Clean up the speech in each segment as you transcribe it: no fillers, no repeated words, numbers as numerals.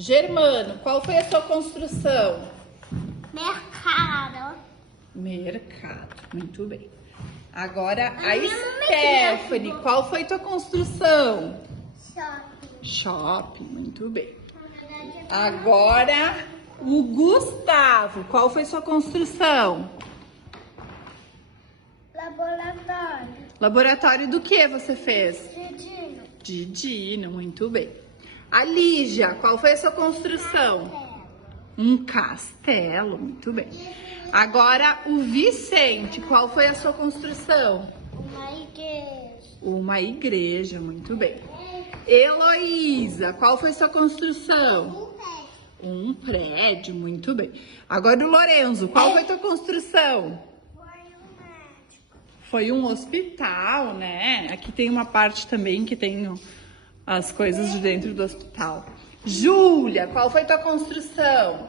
Germano, qual foi a sua construção? Mercado. Mercado, muito bem. Agora a minha Stephanie, qual foi tua construção? Shopping. Shopping, muito bem. Na verdade, Agora o Gustavo, qual foi sua construção? laboratório. Laboratório do que você fez? Didino. De Dino, muito bem. A Lígia, qual foi a sua construção? Um castelo, muito bem. Agora o Vicente, qual foi a sua construção? Uma igreja. Uma igreja, muito bem. Heloísa, qual foi sua construção? Um prédio, muito bem. Agora o Lorenzo, qual foi tua construção? Foi um médico. Foi um hospital, né? Aqui tem uma parte também que tem as coisas de dentro do hospital. Júlia, qual foi tua construção?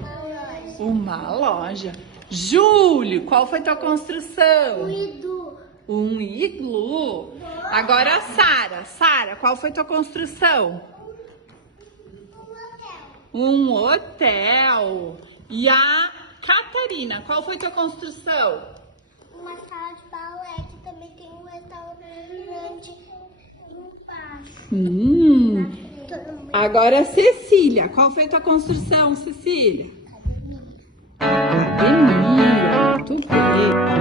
Uma loja. Uma loja. Júlio, qual foi tua construção? Idu. Um iglu. Agora a Sara. Sara, qual foi tua construção? Um hotel. E a Catarina, qual foi tua construção? Uma sala de balé que também tem um restaurante embaixo. Agora a Cecília, qual foi tua construção, Cecília? Academia, muito bem.